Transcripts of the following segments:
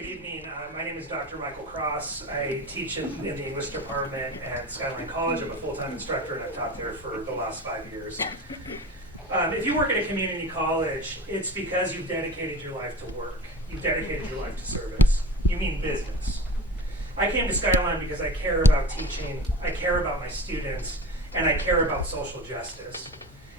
Good evening. My name is Dr. Michael Cross. I teach in the English department at Skyline College. I'm a full-time instructor, and I've taught there for the last 5 years. If you work at a community college, it's because you've dedicated your life to work. You've dedicated your life to service. You mean business. I came to Skyline because I care about teaching, I care about my students, and I care about social justice.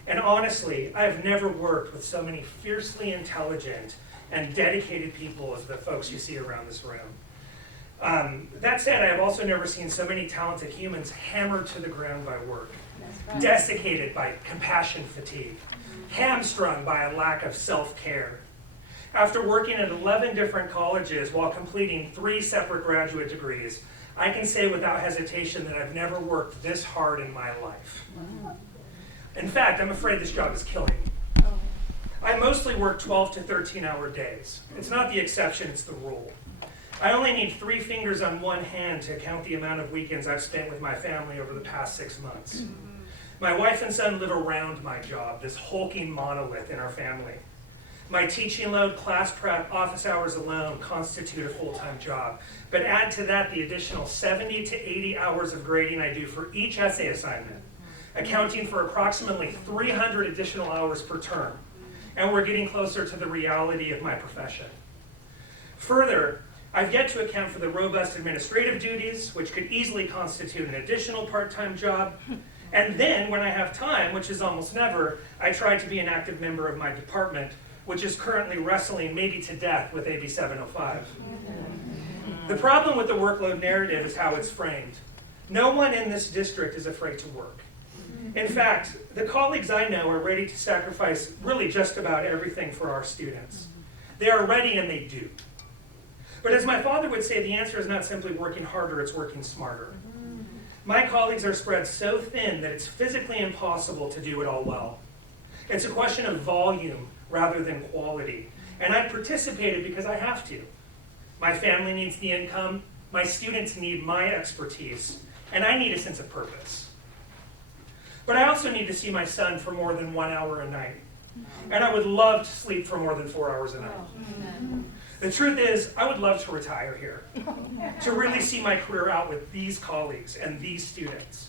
And honestly, I've never worked with so many fiercely intelligent and dedicated people as the folks you see around this room. That said, I have also never seen so many talented humans hammered to the ground by work, desiccated by compassion fatigue, hamstrung by a lack of self-care. After working at 11 different colleges while completing 3 separate graduate degrees, I can say without hesitation that I've never worked this hard in my life. In fact, I'm afraid this job is killing me. I mostly work 12 to 13-hour days. It's not the exception, it's the rule. I only need 3 fingers on one hand to count the amount of weekends I've spent with my family over the past 6 months. My wife and son live around my job, this hulking monolith in our family. My teaching load, class prep, office hours alone constitute a full-time job. But add to that the additional 70 to 80 hours of grading I do for each essay assignment, accounting for approximately 300 additional hours per term. And we're getting closer to the reality of my profession. Further, I've yet to account for the robust administrative duties, which could easily constitute an additional part-time job. And then, when I have time, which is almost never, I try to be an active member of my department, which is currently wrestling maybe to death with AB 705. The problem with the workload narrative is how it's framed. No one in this district is afraid to work. In fact, the colleagues I know are ready to sacrifice really just about everything for our students. They are ready and they do. But as my father would say, the answer is not simply working harder, it's working smarter. My colleagues are spread so thin that it's physically impossible to do it all well. It's a question of volume rather than quality. And I've participated because I have to. My family needs the income, my students need my expertise, and I need a sense of purpose. But I also need to see my son for more than 1 hour a night. And I would love to sleep for more than 4 hours a night. The truth is, I would love to retire here, to really see my career out with these colleagues and these students.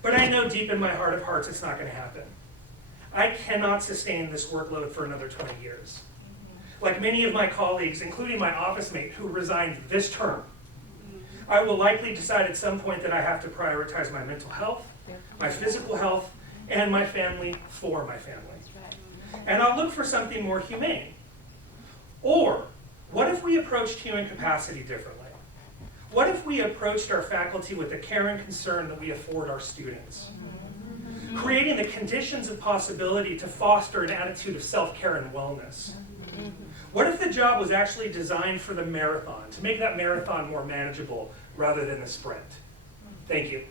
But I know deep in my heart of hearts it's not going to happen. I cannot sustain this workload for another 20 years. Like many of my colleagues, including my office mate who resigned this term, I will likely decide at some point that I have to prioritize my mental health, my physical health, and my family for my family. And I'll look for something more humane. Or, what if we approached human capacity differently? What if we approached our faculty with the care and concern that we afford our students? Creating the conditions of possibility to foster an attitude of self-care and wellness. What if the job was actually designed for the marathon, to make that marathon more manageable rather than the sprint? Thank you.